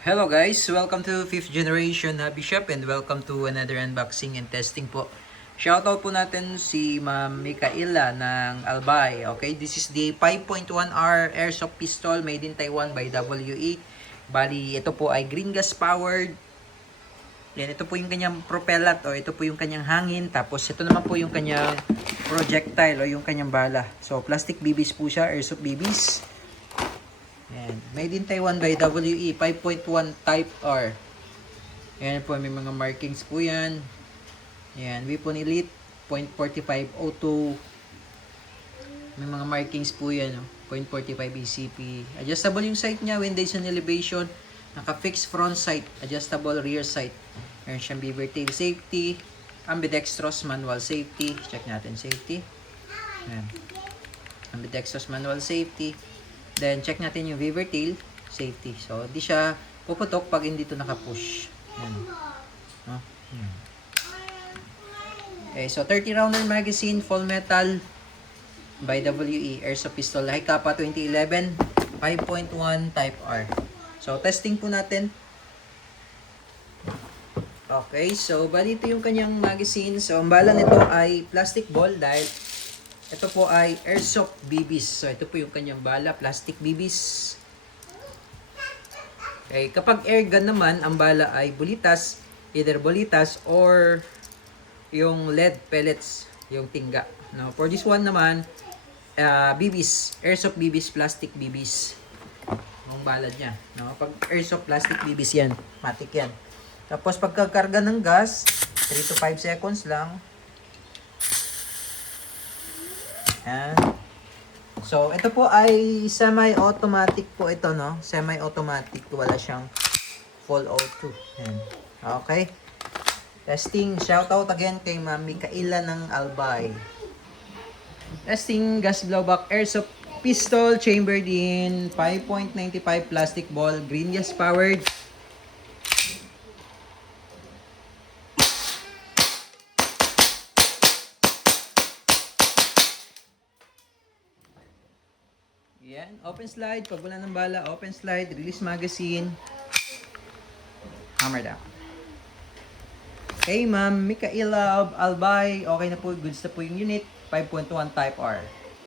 Hello guys, welcome to 5th Generation Hobby Shop and welcome to another unboxing and testing po. Shoutout po natin si Ma'am Mikaela ng Albay. Okay, this is the 5.1R Airsoft Pistol made in Taiwan by WE. Bali, ito po ay green gas powered. Yan, ito po yung kanyang propellant o ito po yung kanyang hangin. Tapos ito naman po yung kanyang projectile o yung kanyang bala. So, plastic BBs po siya, Airsoft BBs. Yan. Made in Taiwan by WE 5.1 Type R. Yan po, may mga markings po yan. Yan, Weapon Elite 0.4502. May mga markings po yan, 0.45 ECP. Adjustable yung sight niya, windage and elevation. Naka-fixed front sight, adjustable rear sight. Meron siyang beaver tail safety, ambidextrous manual safety. Check natin safety. Yan. Ambidextrous manual safety. Then, check natin yung beaver tail safety. So, di siya puputok pag hindi ito naka-push. Yan. No? Yan. Okay, so 30 rounder magazine, full metal by WE Airsoft Pistol High Kappa 2011 5.1 Type R. So, testing po natin. Okay, so bali ito yung kanyang magazine. So, ang bala nito ay plastic ball dahil ito po ay Airsoft BBs. So, ito po yung kanyang bala, plastic BBs. Okay, kapag air gun naman, ang bala ay bulitas, either bulitas or yung lead pellets, yung tingga. No, for this one naman, BBs, Airsoft BBs, plastic BBs. Yung bala niya. No, pag Airsoft plastic BBs yan, matik yan. Tapos pagkakarga ng gas, 3 to 5 seconds lang. Yan. So, ito po ay semi-automatic po ito, no? Semi-automatic. Wala siyang full auto. Yan. Okay. Testing. Shoutout again kay Ma'am Mikaela ng Albay. Testing. Gas blowback Airsoft Pistol chambered in 5.95 plastic ball. Green gas powered. Yan, open slide, pag wala ng bala, open slide, release magazine, hammer down. Okay, Ma'am Mikaela of Albay, okay na po, goods na po yung unit, 5.1 Type R.